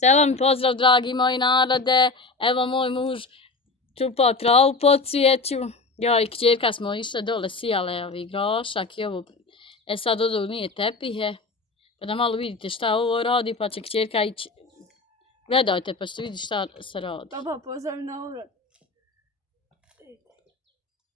Selam i pozdrav, dragi moji narode. Evo moj muž čupao travu po cvijeću. Ja i kćerka smo išle dole, sijale ovi grošak i ovo. Sad odo nije tepihe. Pa da malo vidite šta ovo radi, pa će kćerka ići. Gledajte pa ćete vidjeti šta se radi. Papa, pozdrav na urad.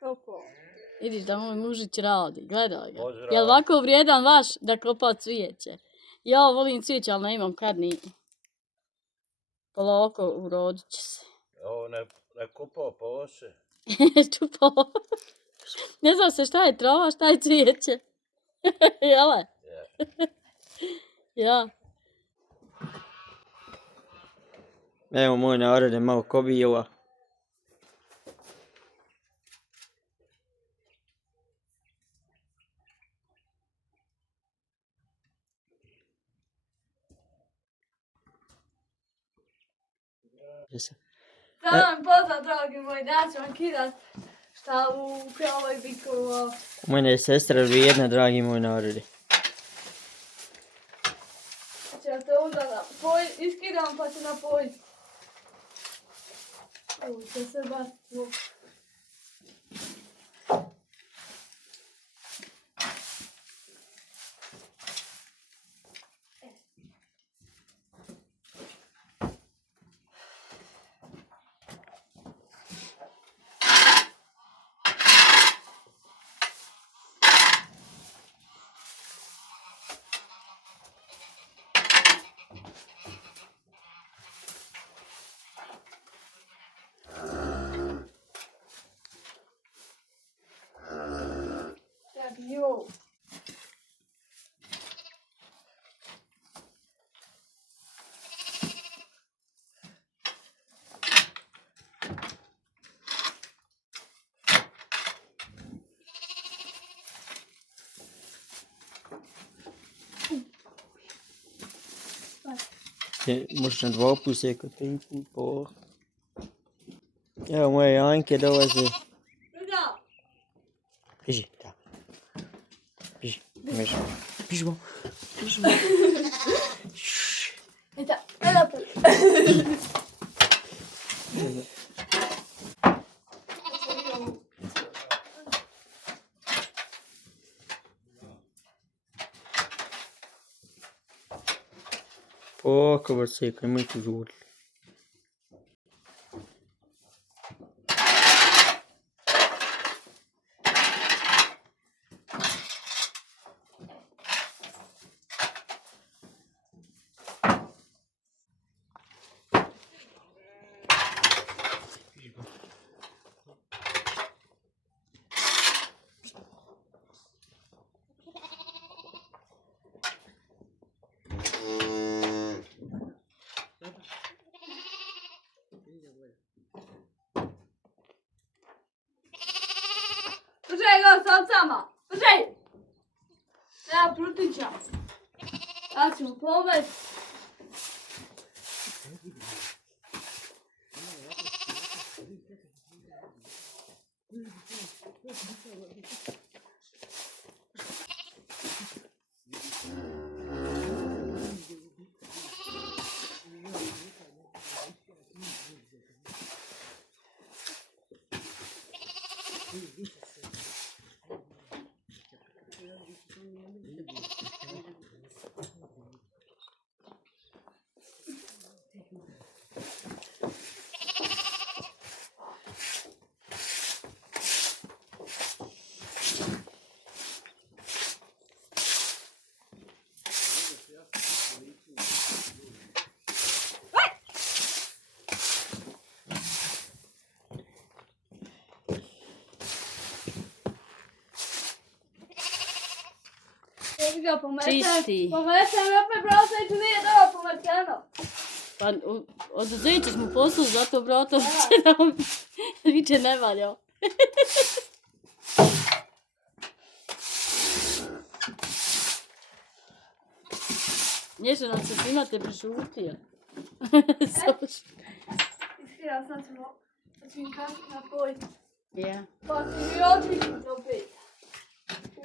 Kopo. Vidiš da moj mužić radi, gledaj ga. Pozdrav. Je li ovako vrijedan vaš da kopa cvijeće? Ja volim cvijeće, ali ne imam kad ni. Polako urodit će se. Ovo ne kopao pa ovo se. Čupao. Ne znam se šta je trava, šta je cvijeće. Jele? Ja. Evo moj narod je malo kobijeva. Salam pozdrav, dragi moji, da ću vam kidat šta u kravoj bikovo. U mene je sestra vrijedna, dragi moj narodi. Ćete onda iskidam pa ću napojit. Evo će se baciti. Jo. Možeš na 2 put sjekati, 3 put po. Evo moje Janke dolaze. Da. Biži, da. Biži, biži. Bižimo. Bižimo. Eta, ela pa. Pouco você, que é muito duro. Slušaj ga s ovcama. Slušaj. Ja prutićam. Ja ću povest. Ga pometem, Čisti. pometem i opet brata i tu nije dobro pometeno. Pa oduzet ćeš mu poslu, zato brato će da on viče ne valja. Nježe nam se snimate prešutio. Iskira, sad ćemo kasnije napojiti. Ja. Pa si mi otići opet.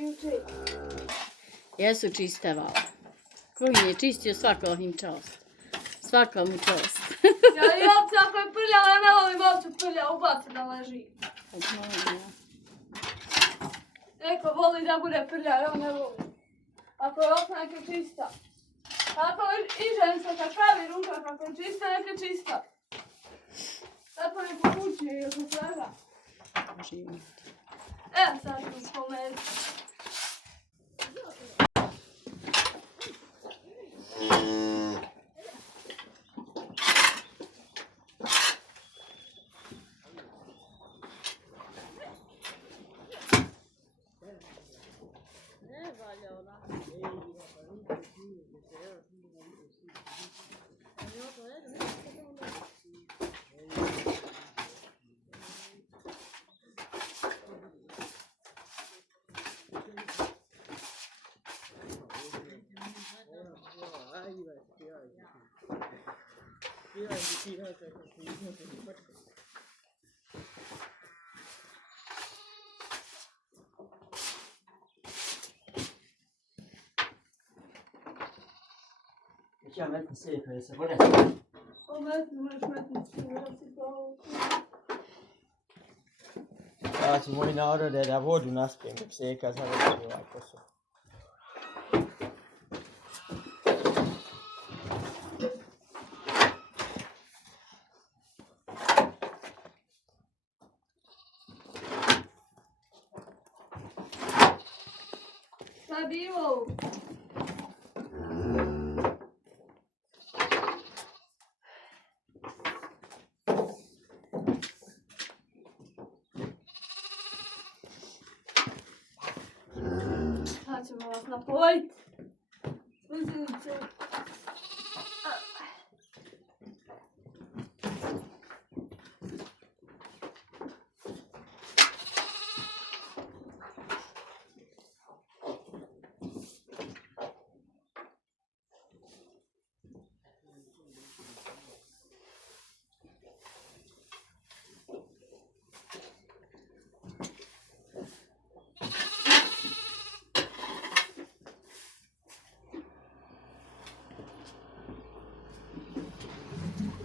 Juče. Jesu čiste vala. Koji je čistio svako im čast. Svaka mu čast. Ja i ovca ako je prljava, ja ne volim ovcu prljava, ubaci da leži. Neko voli da bude prljava, ja ne volim. Ako je ovca neka čista. Ako i ženska kad pravi ruža, kako je čista, neka čista. Tako je po kući i oko svega. Evo sad ću spomenuti. Ćemo metni seka, je se vode. Ometni, možeš metni da si to... Znači, moj narod je da vodu naspijem dok seka, sad je ovaj posao. Šta je bilo? Sad ćemo vas napojiti. Uzelice.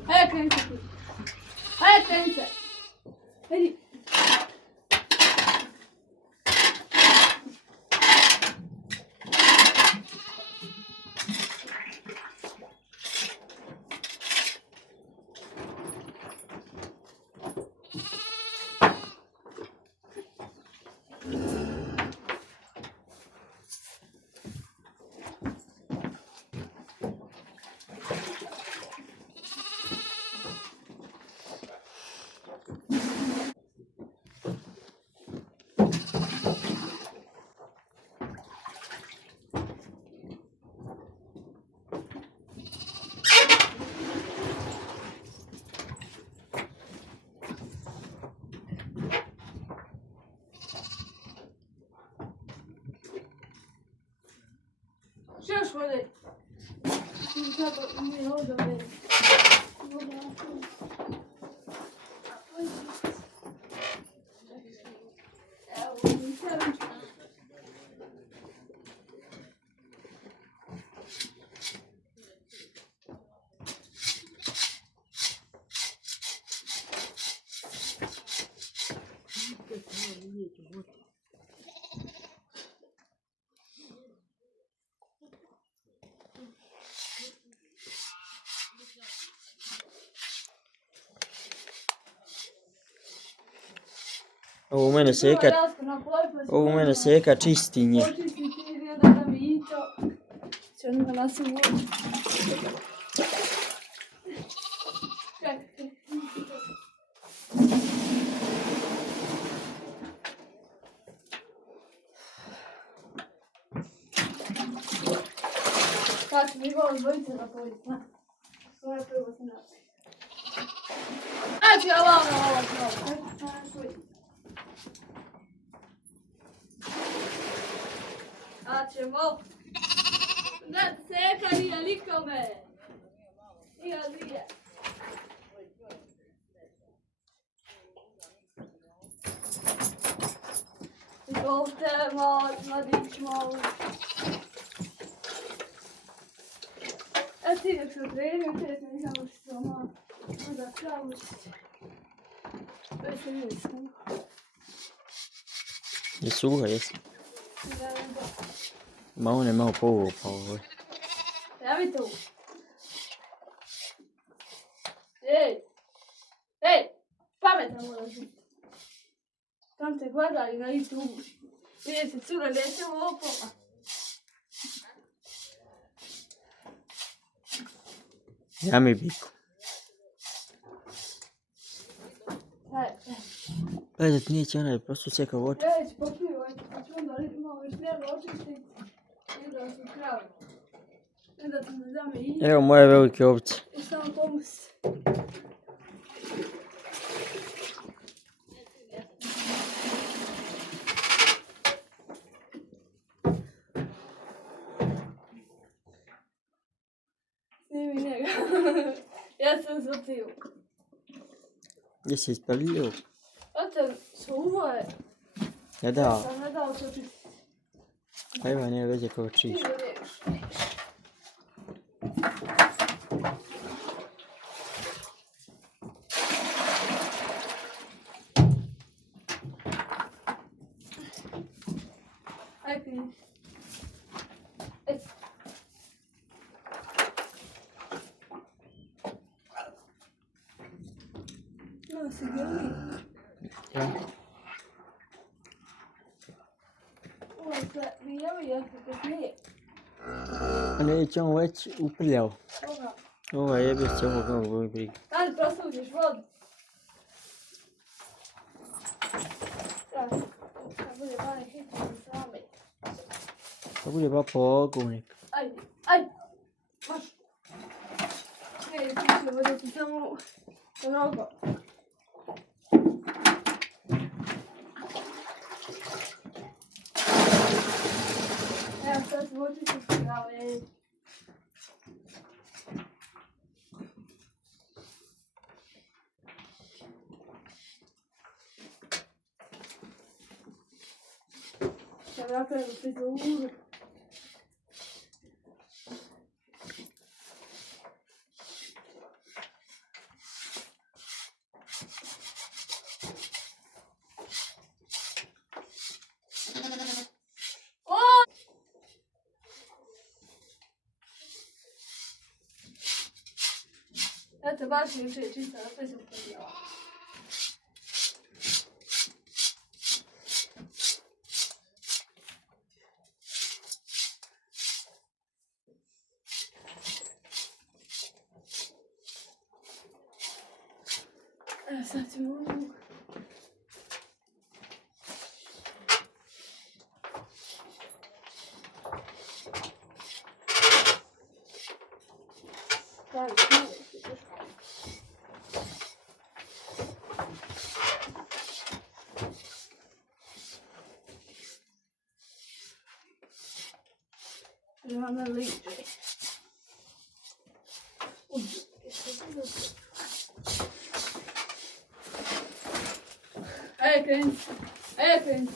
Hajde, kreni se tu. Hajde, kreni se. Hajde. Što još vode? Sada mi je ovdje vede. Evo, mi se ručka. Ovo u mene seka čistinje. Očisti ti da mi i to. Će onda nasim vodu. Čekaj. Sad ću mi ovo dvojice napojiti, na. Svoje prvo se napravi. Znači, ovo. Ćemo. Ne seka nije likome. Nije. Izvolite, mladić malo. A ti nek se odredim, te nisam uštila malo. Onda kravu čišće. Već se vidi samo. Je suha, jesi? Da. Ma on je malo povukao. Javi tu. Ej, pametno moraš biti. Tam te gledali na YouTube. Vidjeti cura dete u lopova. Ja mi biku. Gledaj, neće onaj prosto sjeka u oči. Već popivajte, pa ću onda malo još lijevo očistiti. I da su kravi. I da ti ne dame i... Evo moje velike ovce. I samo pomus. Snimi njega. Ja sam zapio. Gdje si ispalio? Ote, suvo je. Ja da, Sam ne dao to čistiti. pa ima nije veze kao Ti čiš. go riješ. Ajde, krenji. No, si grli. Ja. Ovo se nijevi jako kad nije. A neće on već uprljao. Oga. Ovo jebe se ovog novog briga. Ajde, prosuđeš vodu. Da, kad bude vani hitno da sami. To bude ba pogovnik. Ajde, maš. Ne, ti će voditi samo rogo. Evo sad vođi se sprave. Sad napravimo frizuru. Eto, baš mi uče čista, da sve se upodijela. Evo, sad ćemo ovu. Pravi, pravi. Rana liđe. Ajde, kreni. Ajde, kreni.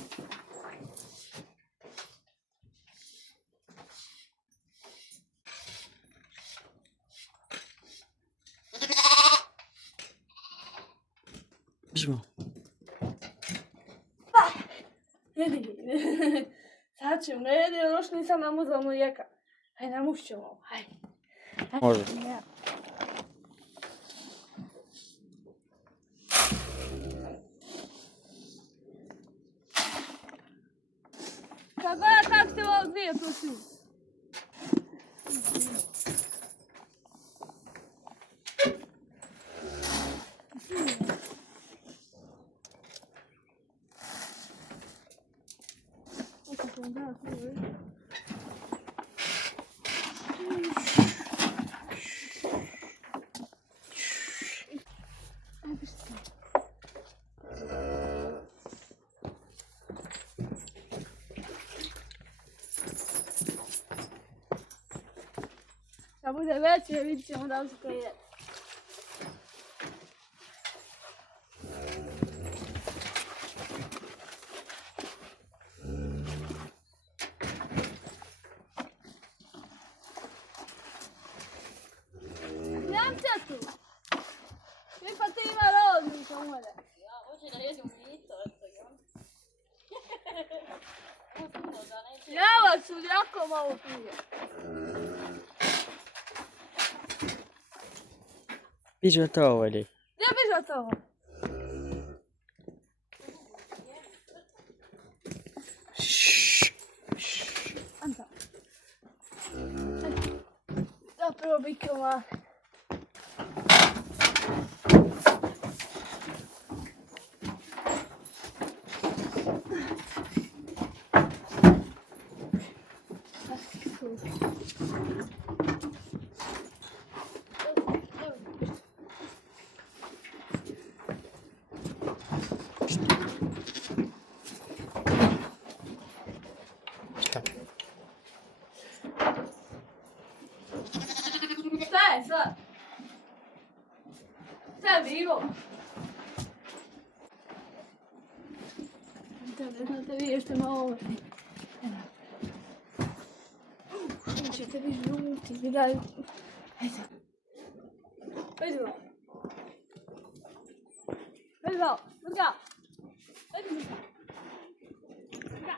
Bižmo. Jedi. Sad ćemo, ne jedi, još nisam namuzala mlijeka. Ajde, namušćemo ovo, ajde. Može. Ja. Kak ste ovo dvije prosili? Kad bude veće, vidit ćemo da li se to jede. tu. Pa ti ima rodnika umore. Ja, hoće da jedu mito, eto ja. Ja vas su jako malo pije. Biš gotovo ali. Gdje bi za to? Anta. Zapravo bikova. Šta je sad? Šta je bilo? Znate vi još te malo što ćete vi žuti, vidaju. Ajde. Ajde malo. Ajde malo, vrga. Ajde vrga. Vrga.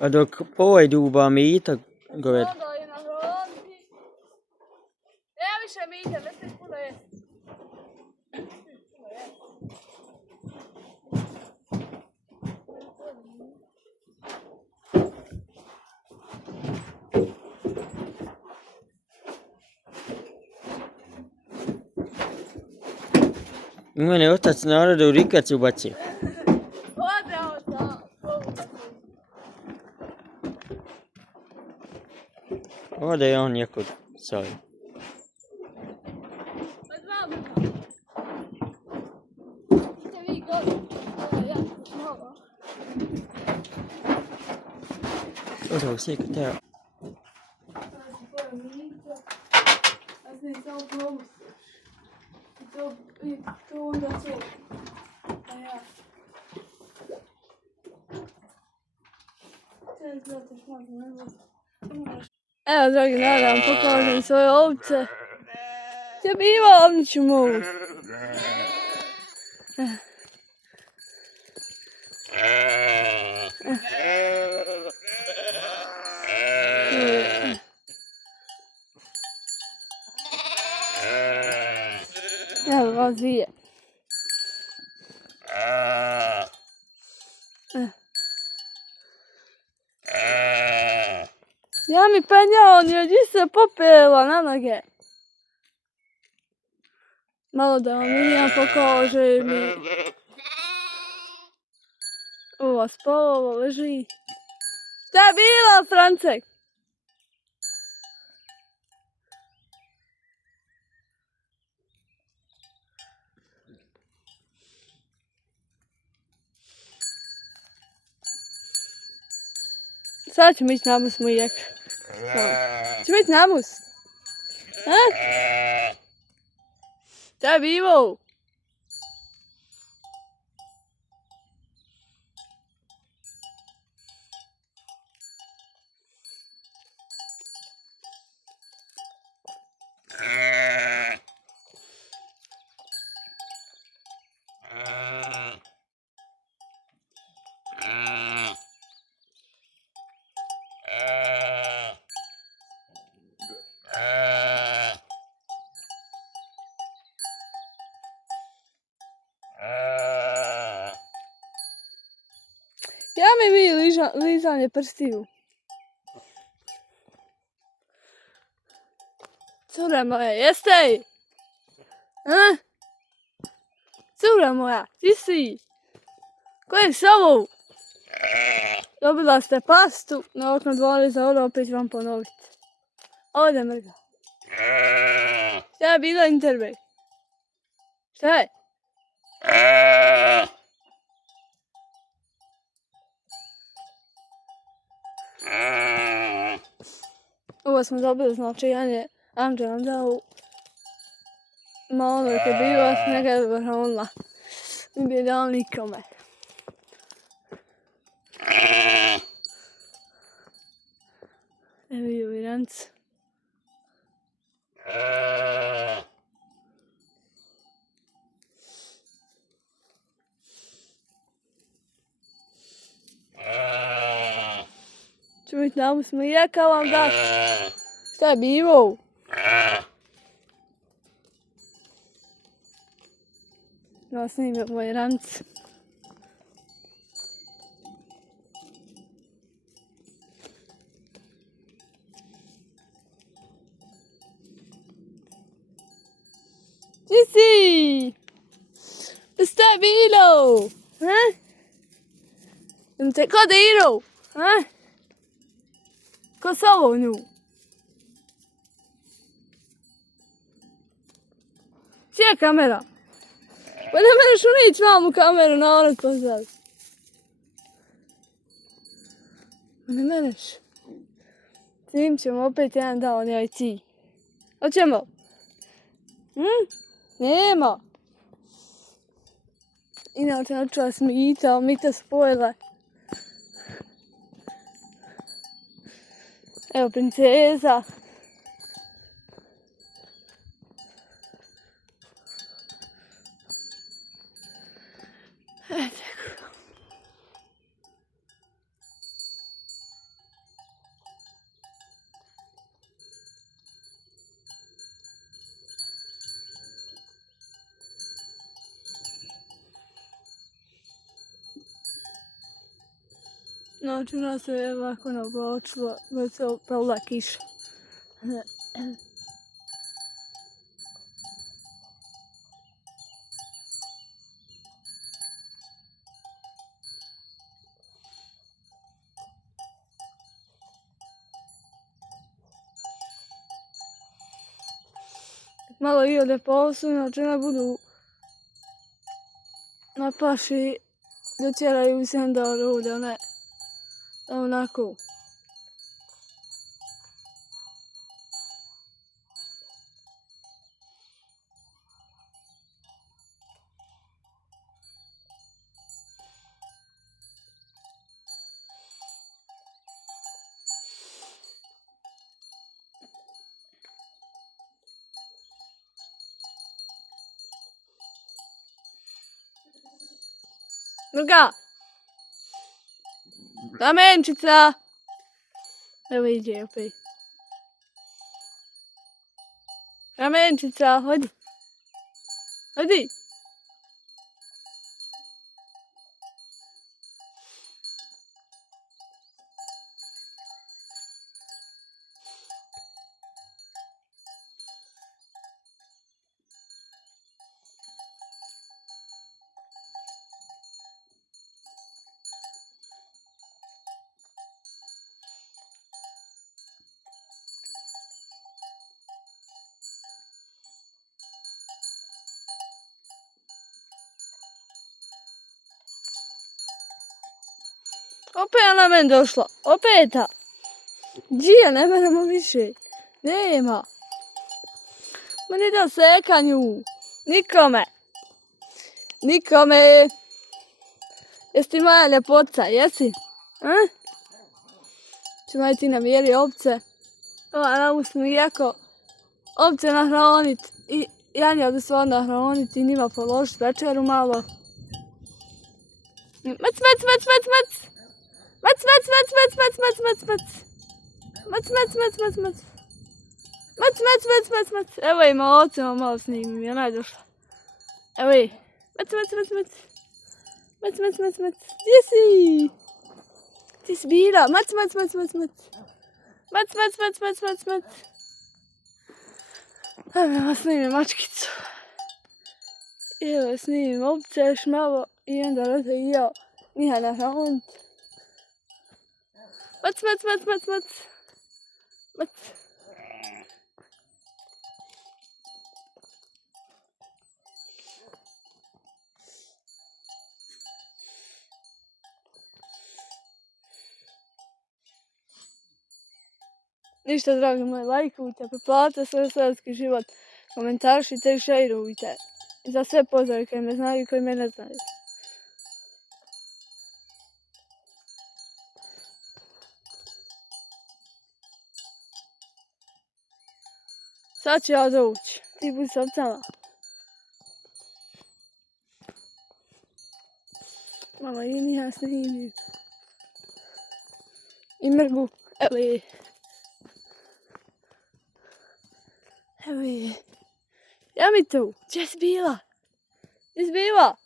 A dok pojdu mita gore. Onda je na ronci. Nema više mita, ne stiš puno jesti. Mene otac narode u rikac ubacio. Ode oca. Ode je on jako sad. Pa dva vrga. Idite vi gore. Ja ću malo. Ode u sjeka teo. Ja sam samo probus. I to onda to. A ja. Evo, dragi, da vam pokažem svoje ovce. Gdje biva ovniću mogu. Evo vas dvije. Ja mi penjao, njeđi se popela na noge. Malo da vam Milija pokaže mi. Ova spava, leži. Šta je bila, Francek? Sad ćemo ići na mus, moj jek. Ćemo ići na mus. Ha? Šta je bilo? Ja mi vi lizanje prstiju. Cura moja, jeste? A? Cura moja, ti si? Ko je s ovom? Dobila ste pastu, na okno dvori za ovo, opet ću vam ponoviti. Ovdje mrga. Šta je bilo interve? Šta je? ovo smo dobili, znači Andrej nam dao malo kad bilo, neka je vrhunila. Ne bi je dao nikome. Evo i uviranc. Čujte, nam smo lijeka vam dati. Šta je bilo? No, snimio moj ranc. Gdje si? Šta je bilo? Ko dirao? Ko s ovo nju? Čija je kamera? Pa ne mereš unić mamu kameru na ono pozdrav. Ne mereš. Snimit ćemo opet jedan dan, joj ti. Hoćemo? Nema. Inače načela sam Mita, Mita spojila. Evo princeza. Znači nas je ovako nablačilo, već se opala kiša. Malo i ode posu, znači ne budu na paši doćeraju se da rude, ne. Onako. Druga! Kamenčica! Evo ide opet. Kamenčica, hodi. Hodi. Opet je na mene došla. Opeta. Gdje? Ne meremo više. Nema. Ma ne da seka nju. Nikome. Nikome. Jesi ti moja ljepoca, jesi? Ćemo i ti namjeri ovce. Nam smo iako ovce nahranit. I Janja da se onda nahranit i njima položit večeru malo. Mac, mac, mac, mac, mac. Mac, mac, mac, mac, mac, mac, mac, mac. Mac, mac, mac, mac, mac. Mac, mac, mac, mac, mac. Evo ima ovcema malo snimim, je najdošla. Evo je. Mac, mac, mac, mac. Mac, mac, mac, mac. Gdje si? Ti si bila? Mac, mac, mac, mac, mac. Mac, mac, mac, mac, mac, mac. Evo snimim mačkicu. Evo snimim ovce još malo i onda rata i ja. Niha na hranit. Mac, mac, mac, mac, mac. Mac. Ništa, dragi moji, lajkujte, preplatite svoj selski život, komentarišite i šejrujte. Za sve pozdrave koji me znaju i koji me ne znaju. Sad ću ja doći. Ti budi s ovcama. Mama, i ja snimim. I mrgu. Evo je. Evo je. Ja mi tu. Gdje si bila? Gdje si bila?